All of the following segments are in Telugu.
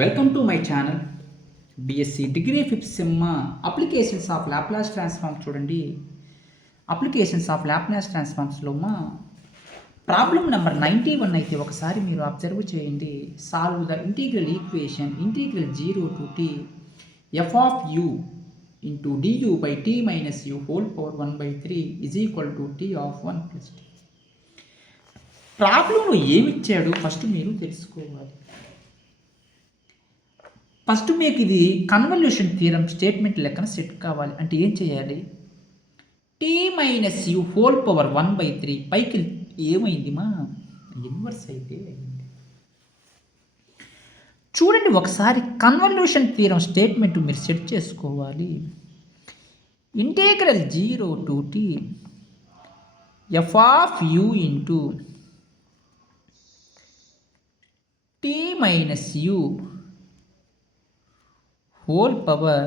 Welcome to my channel. BSc degree fifth sem applications of Laplace transforms చూడండి. అప్లికేషన్స్ ఆఫ్ లాప్లాస్ ట్రాన్స్ఫార్మ్స్లో ప్రాబ్లం నెంబర్ 91 అయితే ఒకసారి మీరు అబ్జర్వ్ చేయండి. Solve the integral equation integral 0 to t f of u into du by t minus u whole power 1/3 is equal to t of 1 plus t. ప్రాబ్లంలో ఏమిచ్చాడు ఫస్ట్ మీరు తెలుసుకోవాలి. ఫస్ట్ మీకు ఇది కన్వల్యూషన్ థియరం స్టేట్మెంట్ లెక్కన సెట్ కావాలి అంటే ఏం చేయాలి? T minus u whole power 1/3 పైకి ఏమైంది మా ఇన్వర్స్ అయితే అయింది. చూడండి ఒకసారి కన్వల్యూషన్ థియరం స్టేట్మెంట్ మీరు సెట్ చేసుకోవాలి. Integral 0 to t f of u into t minus u whole power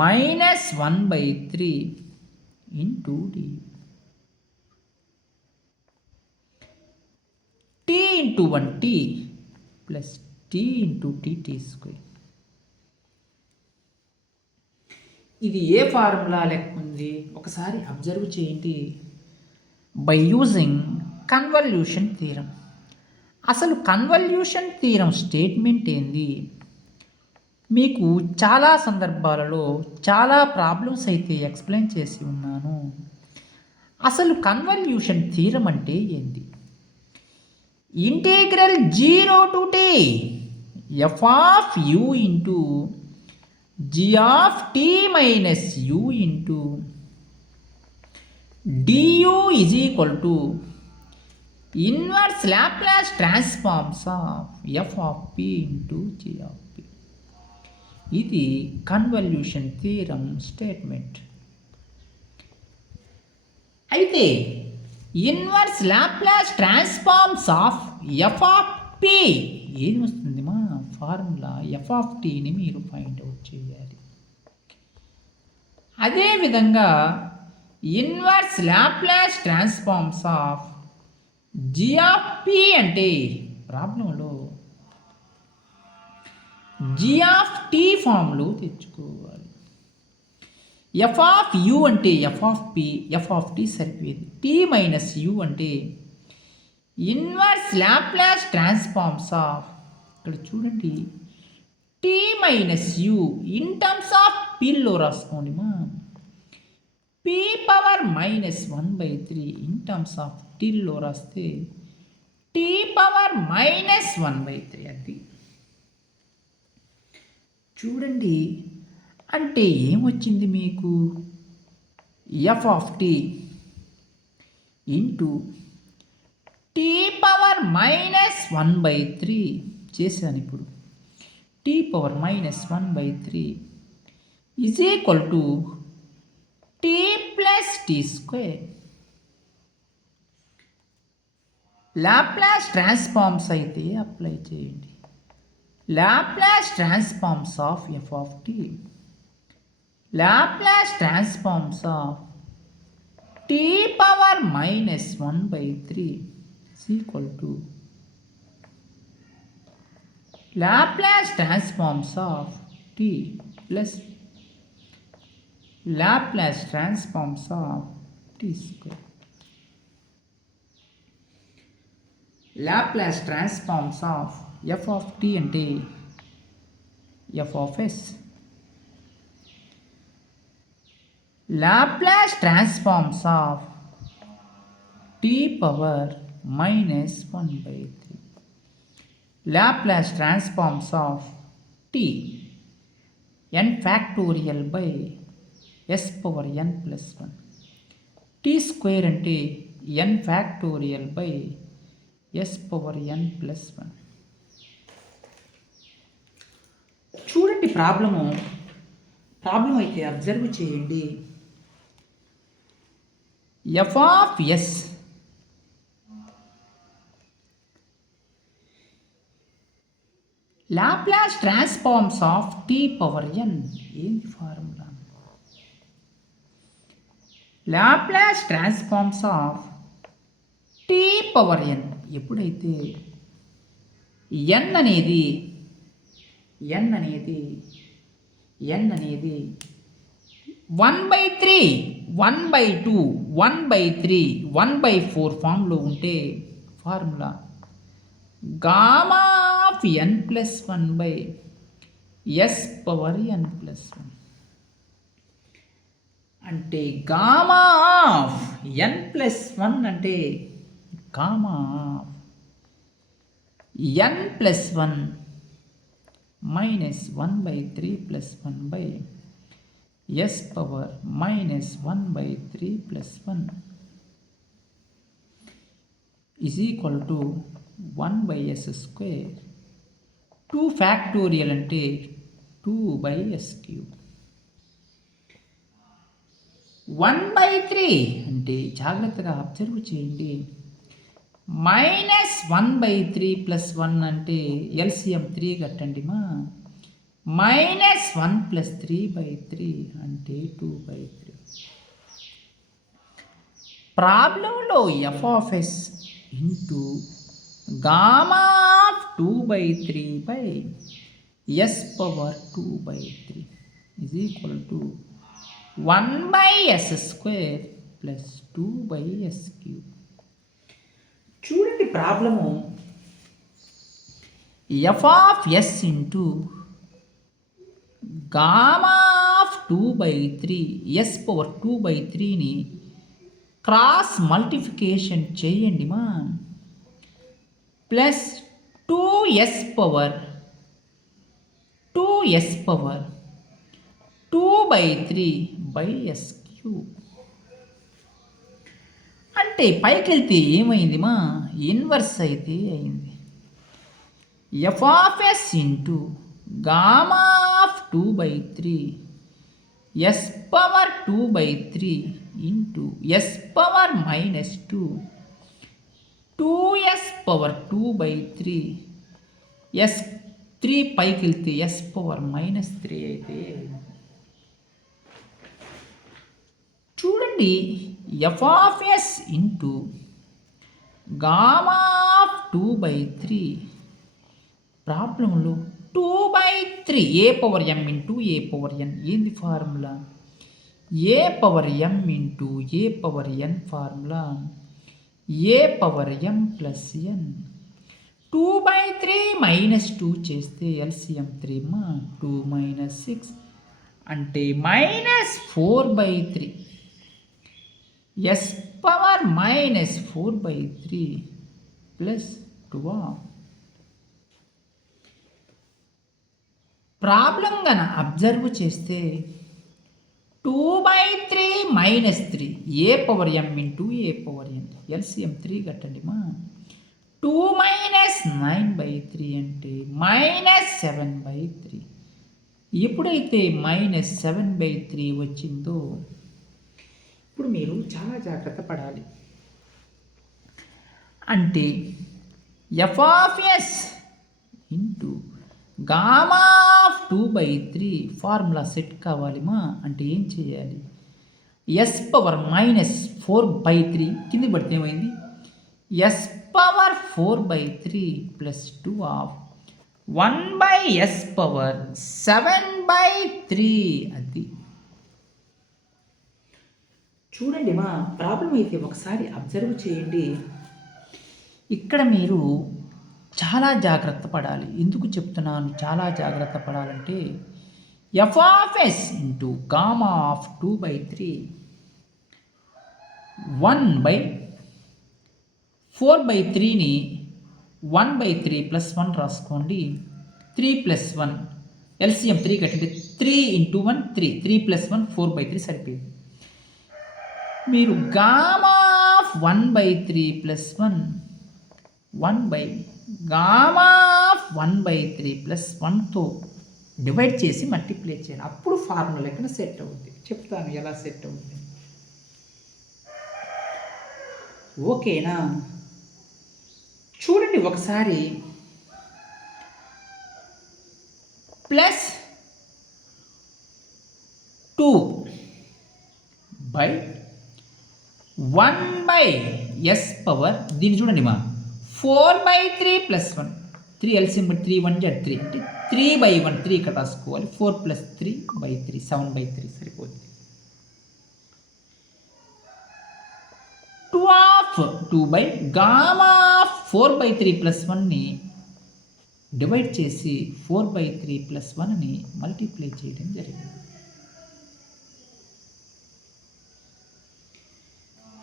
minus 1/3 into d. t into 1t plus t into t square. ఇది ఏ ఫార్ములా లెక్క ఉంది ఒకసారి అబ్జర్వ్ చేయండి. By using convolution theorem. అసలు కన్వల్యూషన్ థియరం స్టేట్మెంట్ ఏంది? మీకు చాలా సందర్భాలలో చాలా ప్రాబ్లమ్స్ అయితే ఎక్స్ప్లెయిన్ చేసి ఉన్నాను. అసలు కన్వల్యూషన్ థియరం అంటే ఏంది? Integral 0 to t f of u into g of t minus u into du is equal to inverse Laplace transforms of f of p into g of p. ఇది కన్వల్యూషన్ థియరం స్టేట్మెంట్. అయితే inverse Laplace transforms of F of P ఏది వస్తుంది మా ఫార్ములా ఎఫ్ ఆఫ్ టీని మీరు ఫైండ్ అవుట్ చేయాలి. అదేవిధంగా inverse Laplace transforms of G of P అంటే ప్రాబ్లంలో జి ఆఫ్ టీ ఫామ్లో తెచ్చుకోవాలి. ఎఫ్ ఆఫ్ యు అంటే F of P F of T సరిపోయేది. టీ మైనస్ యు అంటే ఇన్వర్స్ లాప్లాస్ ట్రాన్స్ఫార్మ్స్ ఆఫ్ ఇక్కడ చూడండి T minus U in terms of పిల్లో రాసుకోండి మా P power minus 1/3 in terms of టీల్లో రాస్తే టీ పవర్ మైనస్ 1/3 అది చూడండి. అంటే ఏమొచ్చింది మీకు? F of t into tea power minus 1/3 చేశాను. ఇప్పుడు t power minus 1/3 is equal to t plus t square. Laplace transforms అయితే అప్లై చేయండి. Laplace transforms of f of t. Laplace transforms of t power minus 1/3 is equal to Laplace transforms of t plus Laplace transforms of t square. Laplace transforms of f of t అంటే f of s. Laplace transforms of t power minus 1/3. Laplace transforms of t n factorial by s power n plus 1. t square అంటే n factorial by s power n plus 1. చూడండి ప్రాబ్లం అయితే అబ్జర్వ్ చేయండి. F of S Laplace transforms of T power N ఏంటి formula? Laplace transforms of T power N ఎప్పుడైతే ఎన్ అనేది ఎన్ అనేది 1/3, 1/2, 1/3, 1/4 ఫామ్లో ఉంటే formula gamma of n plus 1/s/n+1 అంటే గామా ఆఫ్ n+1 అంటే gamma of n+1 minus 1/3+1/s/(-1/3+1) is equal to 1/s². 2 factorial అంటే 2/s³ 1/3 అంటే జాగ్రత్తగా అబ్జర్వ్ చేయండి. -1/3+1 అంటే ఎల్సిఎం 3 కట్టండి మా. -1 + 3/3 అంటే 2/3. ప్రాబ్లంలో f(s) into gamma of 2/3/s/(2/3) is equal to 1/s² + 2/s³. చూడండి problem. f(s) into gamma of 2/3 s/(2/3)ని క్రాస్ మల్టిప్లికేషన్ చేయండి మా. Plus 2s/(2/3/s³. అంటే పైకి వెళ్తే ఏమైంది మా? ఇన్వర్స్ అయితే అయింది. f(s) into gamma of 2/3 s/(2/3) into s⁻², 2s/(2/3) s3 పైకి వెళ్తే s⁻³ అయితే చూడండి. f(s) ఇంటూ గామా ఆఫ్ 2/3 ప్రాబ్లంలో 2/3 a(m) ఇంటూ a(n) ఏంది formula? a(m) into a(n) formula a(m + n). 2/3 - 2 చేస్తే ఎల్సిఎం 3 మా. 2 - 6 అంటే -4/3 s⁻⁻⁴/3 + 12. ప్రాబ్లం గన అబ్జర్వ్ చేస్తే 2/3 - 3 a(m) ఇంటూ a(n) ఎల్సిఎం 3 కట్టండి మా. 2 - 9/3 అంటే -7/3. ఎప్పుడైతే -7/3 వచ్చిందో ఇప్పుడు మీరు చాలా జాగ్రత్త పడాలి. అంటే f(s) into gamma of 2/3 formula set కావాలి మా. అంటే ఏం చేయాలి? s⁻⁻⁴/3 కింద పడితే ఏమైంది? s⁻⁴/3 + 2 1/s⁻⁷/3 అది. చూడండి మా ప్రాబ్లం అయితే ఒకసారి అబ్జర్వ్ చేయండి. ఇక్కడ మీరు చాలా జాగ్రత్త పడాలి. ఎందుకు చెప్తున్నాను చాలా జాగ్రత్త పడాలంటే f(s) ఇంటూ గామా ఆఫ్ 2/3 1/4/3ని 1/3 + 1 రాసుకోండి. 3 + 1 ఎల్సిఎం 3 కట్టండి. 3 × 1 3, 3 + 1 4/3 సరిపోయింది. మీరు గామా ఆఫ్ 1/3 + 1 గామా ఆఫ్ 1/3 + 1తో డివైడ్ చేసి మల్టిప్లై చేయాలి. అప్పుడు ఫార్ములా లెక్కన సెట్ అవుతుంది. చెప్తాను ఎలా సెట్ అవుతుంది. ఓకేనా? చూడండి ఒకసారి. ప్లస్ 2/1/s పవర్ దీన్ని చూడండి మా 4/3 + 1 3 ఎల్సిఎం 3 1 జెడ్ 3 అంటే 3/1 3 ఇక్కడ రాసుకోవాలి. 4 + 3/3 7/3 సరిపోతుంది. 2 బై గామా 4/3 + 1ని డివైడ్ చేసి 4/3 + 1ని మల్టిప్లై చేయడం జరిగింది.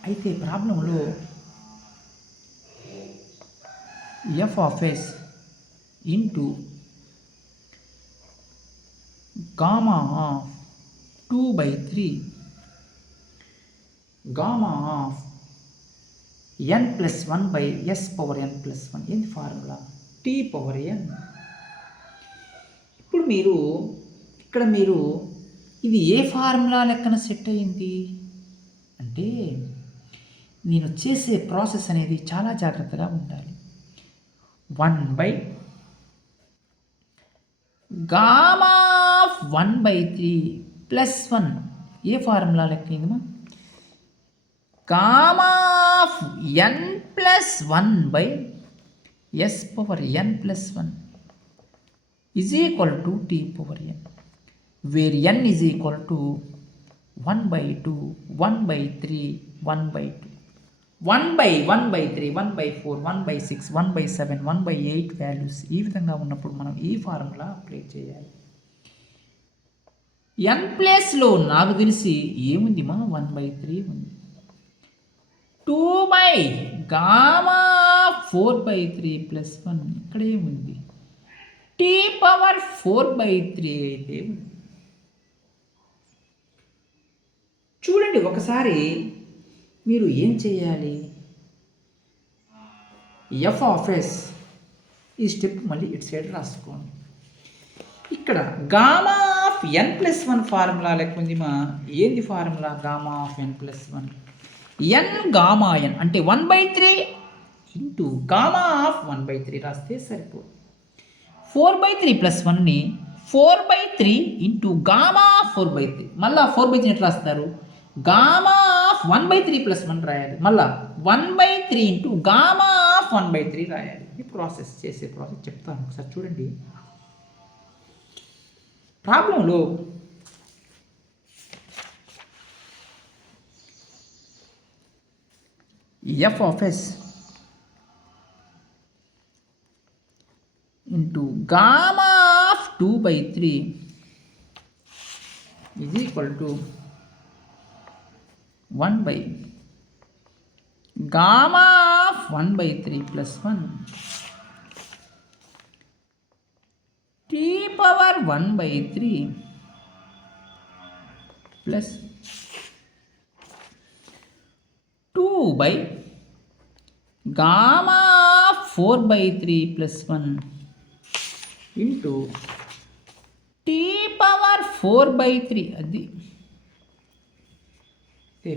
అయితే ప్రాబ్లంలో F of yes into gamma of 2/3 gamma of n+1/s⁻n+1 ఏంటి ఫార్ములా? t⁻n. ఇప్పుడు మీరు ఇది ఏ ఫార్ములా లెక్కన సెట్ అయింది అంటే నేను చేసే ప్రాసెస్ అనేది చాలా జాగ్రత్తగా ఉండాలి. 1/గామా ఆఫ్ 1/3 + 1 ఏ ఫార్ములా లెక్క అయిందమ్మా? Gamma of n+1/s⁻n+1 is equal to t⁻n, where n is equal to 1/2, 1/3, 1/2, 1/1/3, 1/4, 1/6, 1/7, 1/8 values ఈ విధంగా ఉన్నప్పుడు మనం ఈ ఫార్ములా అప్లై చేయాలి. n ప్లేస్లో నాకు తెలిసి ఏముంది మా 1/3 ఉంది. 2/గామా 4/3 + 1 ఇక్కడ ఏముంది? t⁻4/3 అయితే చూడండి ఒకసారి మీరు ఏం చేయాలి? ఎఫ్ ఆఫ్ ఎస్ ఈ స్టెప్ మళ్ళీ ఇటు సైడ్ రాసుకోండి. ఇక్కడ గామా ఆఫ్ n+1 ఫార్ములా లెక్క ఉంది మా. ఏంది formula? Gamma of n+1 n gamma n అంటే 1/3 ఇంటూ గామా ఆఫ్ 1/3 రాస్తే సరిపోదు. 4/3 + 1ని 4/3 ఇంటూ గామా ఆఫ్ 4/3 మళ్ళీ 4/3 ఎట్లా రాస్తారు? గామా ఆఫ్ 1/3 + 1 రాయాలి. మళ్ళా 1/3 ఇంటూ గామా ఆఫ్ 1/3 రాయాలి. ఈ ప్రాసెస్ చెప్తాను ఒకసారి చూడండి. ప్రాబ్లంలో F of yes into gamma of 2/3 is equal to 1/గామా ఆఫ్ 1/3 + 1 t⁻1/3 plus 2/గామా ఆఫ్ 4/3 + 1 ఇంటూ t⁻4/3 అది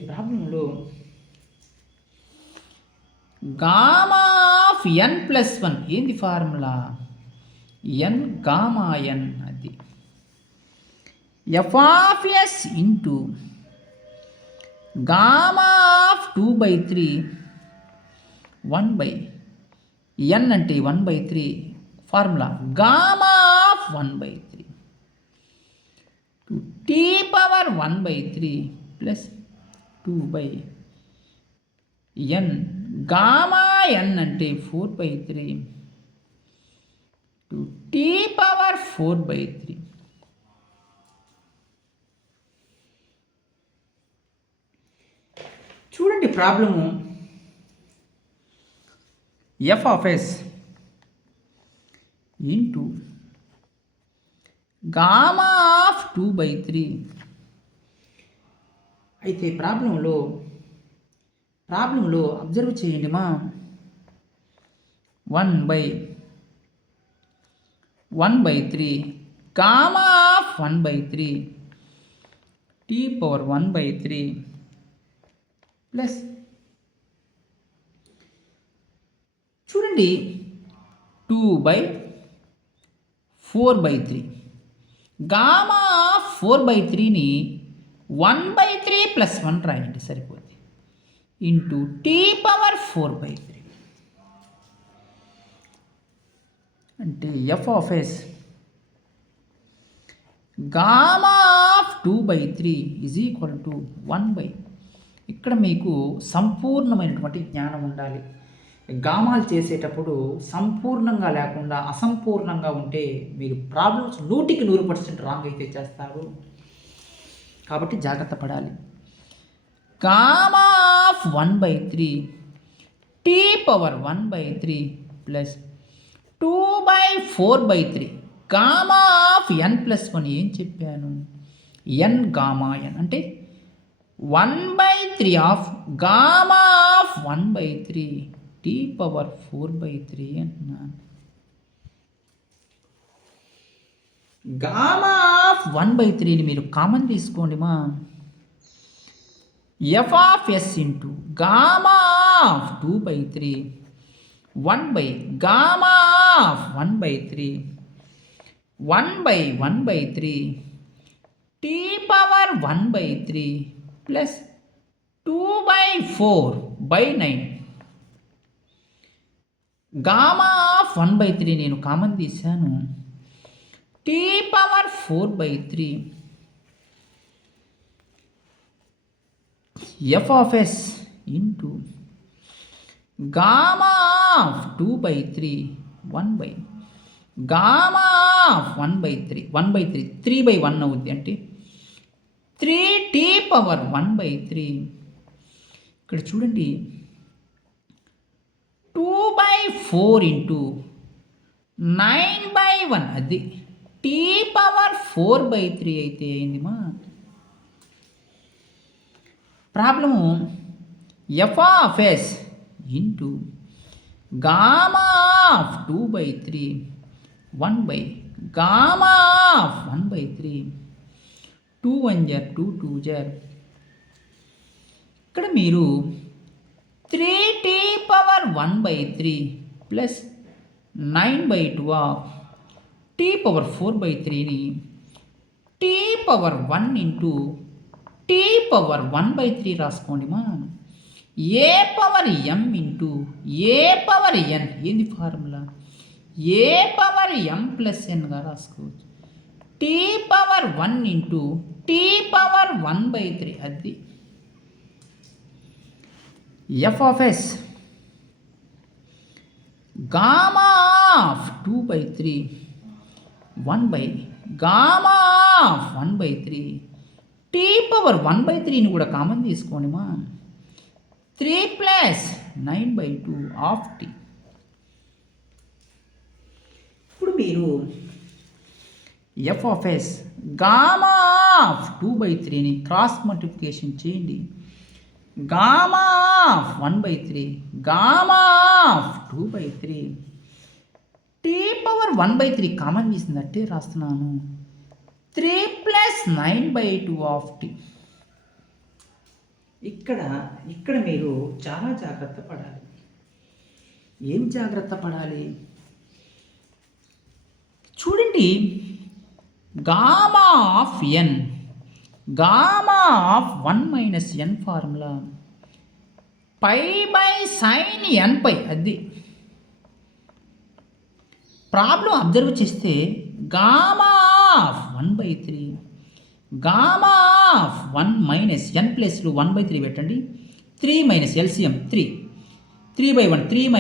ప్రాబ్లంలో గామా ఆఫ్ n+1 ఏంది ఫార్ములా? n గామా n అది F of yes into gamma of 2/3 1/n అంటే 1/3 formula gamma of 1/3 t⁻1/3 plus 2/n gamma n అంటే 4/3 to t⁻4/3. చూడండి problem. F of yes into gamma of 2/3 అయితే ప్రాబ్లంలో అబ్జర్వ్ చేయండి మా. 1/1/3 గామా ఆఫ్ 1/3 t⁻1/3 ప్లస్ చూడండి 2/4/3 గామా ఆఫ్ 4/3ని 1/3 + 1 రాయండి సరిపోతుంది. ఇంటూ t⁻4/3 అంటే F of yes gamma of 2/3 is equal to 1/. ఇక్కడ మీకు సంపూర్ణమైనటువంటి జ్ఞానం ఉండాలి. గామాలు చేసేటప్పుడు సంపూర్ణంగా లేకుండా అసంపూర్ణంగా ఉంటే మీరు ప్రాబ్లమ్స్ 100% రాంగ్ అయితే చేస్తారు. కాబట్టి జాగ్రత్త పడాలి. Gamma of 1/3 tea power 1/3 plus 2/4/3 gamma of n+1 ఏం చెప్పాను? n గామా n అంటే 1/3 of gamma of 1/3 tea power 4/3 అంటున్నాను. గామా ఆఫ్ 1/3ని మీరు కామన్ తీసుకోండి మా. F of yes into gamma of 2/3 1/, gamma of 1/3 1/1/3 t power 1/3 plus 2/4/9 gamma of 1/3 నేను కామన్ తీశాను. T power 4/3 f of yes into gamma of 2/3 1/, gamma of 1/3 1/3 3/1 అవుద్ది. అంటే 3 టీ పవర్ 1/3. ఇక్కడ చూడండి 2/4 ఇంటూ 9/1 అది టీ పవర్ 4/3 అయితే అయింది మా. Problem F of yes into gamma of 2/3 1/, gamma of 1/3 2 1 జర్ 2 2 జర్. ఇక్కడ మీరు 3 T power 1/3 plus 9/2 of T power 4/3ని T power 1 into tea power 1/3 రాసుకోండి మా. A power M into A power N ఏంది formula? A power M plus ఎన్గా రాసుకోవచ్చు. T power 1 into tea power 1/3 అది F of yes gamma of 2/3 1/, gamma of 1/3 tea power 1/3ని కూడా కామన్ తీసుకోండి మా. 3 ప్లస్ 9/2 ఆఫ్ టీ. ఇప్పుడు మీరు F of yes gamma of 2/3ని క్రాస్ మల్టిప్లికేషన్ చేయండి. Gamma of 1/3 gamma of 2/3 T power 1/3 common తీసింది అట్టే రాస్తున్నాను. 3 ప్లస్ 9/2 ఆఫ్ టీ. ఇక్కడ మీరు చాలా జాగ్రత్త పడాలి. ఏం జాగ్రత్త పడాలి చూడండి. Gamma of n gamma of 1 - n formula π/sin nπ అది. ప్రాబ్లం అబ్జర్వ్ చేస్తే gamma of 1/3 gamma of 1 - n ప్లస్లు 1/3 పెట్టండి. 3 - LCM 3 3/1 3 -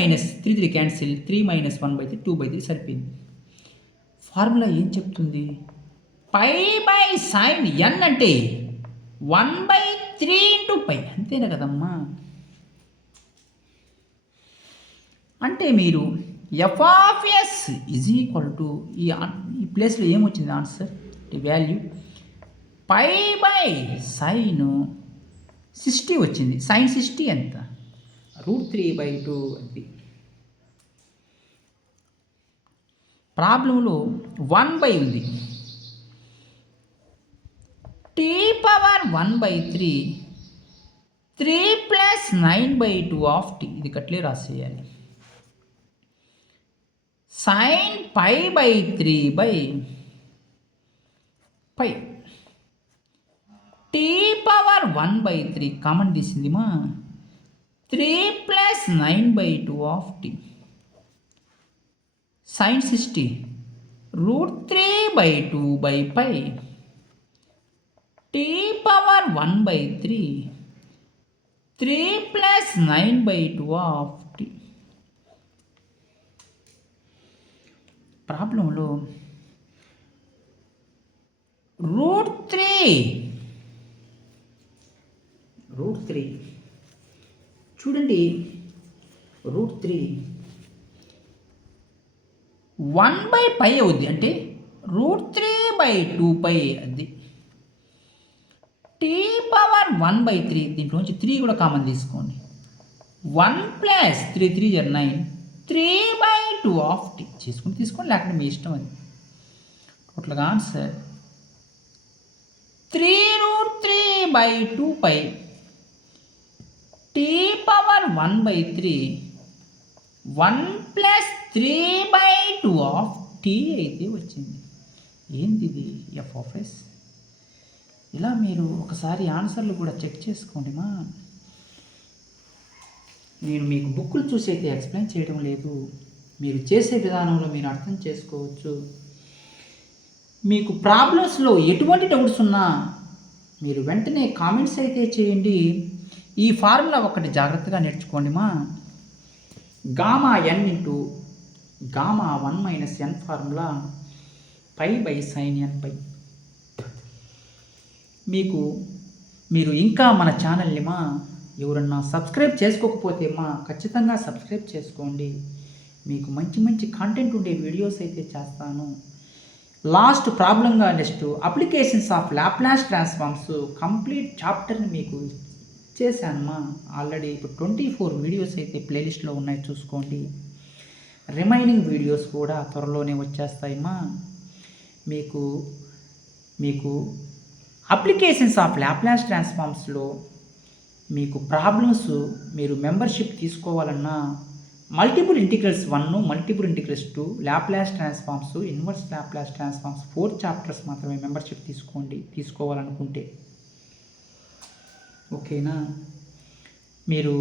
3 3 క్యాన్సిల్ 3 - 1/3 2/3 సరిపోయింది. ఫార్ములా ఏం చెప్తుంది? π/sin n అంటే 1/3 ఇంటూ π అంతేనా కదమ్మా. అంటే మీరు F of s is equal to ఈ ప్లేస్లో ఏమొచ్చింది ఆన్సర్ వాల్యూ π/sin 60 వచ్చింది. sin 60 ఎంత? √3/2 అది. ప్రాబ్లంలో 1/, ఉంది. T power 1/3 3 plus 9/2 of t ఇది కట్లే రాసేయాలి. sin π/3/π టీ పవర్ 1/3 కామన్ తీసింది మా. 3 plus 9/2 of t sin 60 √3/2/pi t power 1/3 3 plus 9/2 of t. ప్రాబ్లంలో √3 చూడండి, √3 1/π అవుద్ది, అంటే √3/2π అది. t power 1/3, దీంట్లోంచి 3 కూడా కామన్ తీసుకోండి. 1 plus 3 3 9 3/2 of t చేసుకుని తీసుకోండి, లేకపోతే మీ ఇష్టం అది. టోటల్గా answer 3√3/2π t power 1/3 1 plus 3/2 of t అయితే వచ్చింది. ఏంది ఇది? f(s). ఇలా మీరు ఒకసారి ఆన్సర్లు కూడా చెక్ చేసుకోండి మా. నేను మీకు బుక్కులు చూసి అయితే ఎక్స్ప్లెయిన్ చేయడం లేదు, మీరు చేసే విధానంలో మీరు అర్థం చేసుకోవచ్చు. మీకు ప్రాబ్లమ్స్లో ఎటువంటి డౌట్స్ ఉన్నా మీరు వెంటనే కామెంట్స్ అయితే చేయండి. ఈ ఫార్ములా ఒకటి జాగ్రత్తగా నేర్చుకోండి మా. Γn into Γ1 - n formula π/sin nπ. మీరు ఇంకా మన ఛానల్ని మా ఎవరన్నా సబ్స్క్రైబ్ చేసుకోకపోతే మా ఖచ్చితంగా సబ్స్క్రైబ్ చేసుకోండి. మీకు మంచి మంచి కంటెంట్ ఉండే వీడియోస్ అయితే చేస్తాను. లాస్ట్ ప్రాబ్లంగా next applications of Laplace transforms complete చాప్టర్ని మీకు చేశానమ్మా ఆల్రెడీ. ఇప్పుడు 24 వీడియోస్ అయితే ప్లేలిస్ట్లో ఉన్నాయి, చూసుకోండి. రిమైనింగ్ వీడియోస్ కూడా త్వరలోనే వచ్చేస్తాయమ్మా. మీకు అప్లికేషన్స్ ఆఫ్ లాప్లాస్ ట్రాన్స్ఫార్మ్స్లో మీకు ప్రాబ్లమ్స్ మీరు మెంబర్షిప్ తీసుకోవాలన్నా multiple integrals 1, multiple integrals 2, Laplace transforms, inverse Laplace transforms 4 chapters మాత్రమే మెంబర్షిప్ తీసుకోవాలనుకుంటే. ఓకేనా? మీరు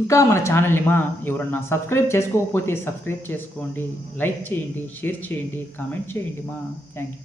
ఇంకా మన ఛానల్ని మా ఎవరన్నా సబ్స్క్రైబ్ చేసుకోకపోతే సబ్స్క్రైబ్ చేసుకోండి, లైక్ చేయండి, షేర్ చేయండి, కామెంట్ చేయండి మా. Thank you.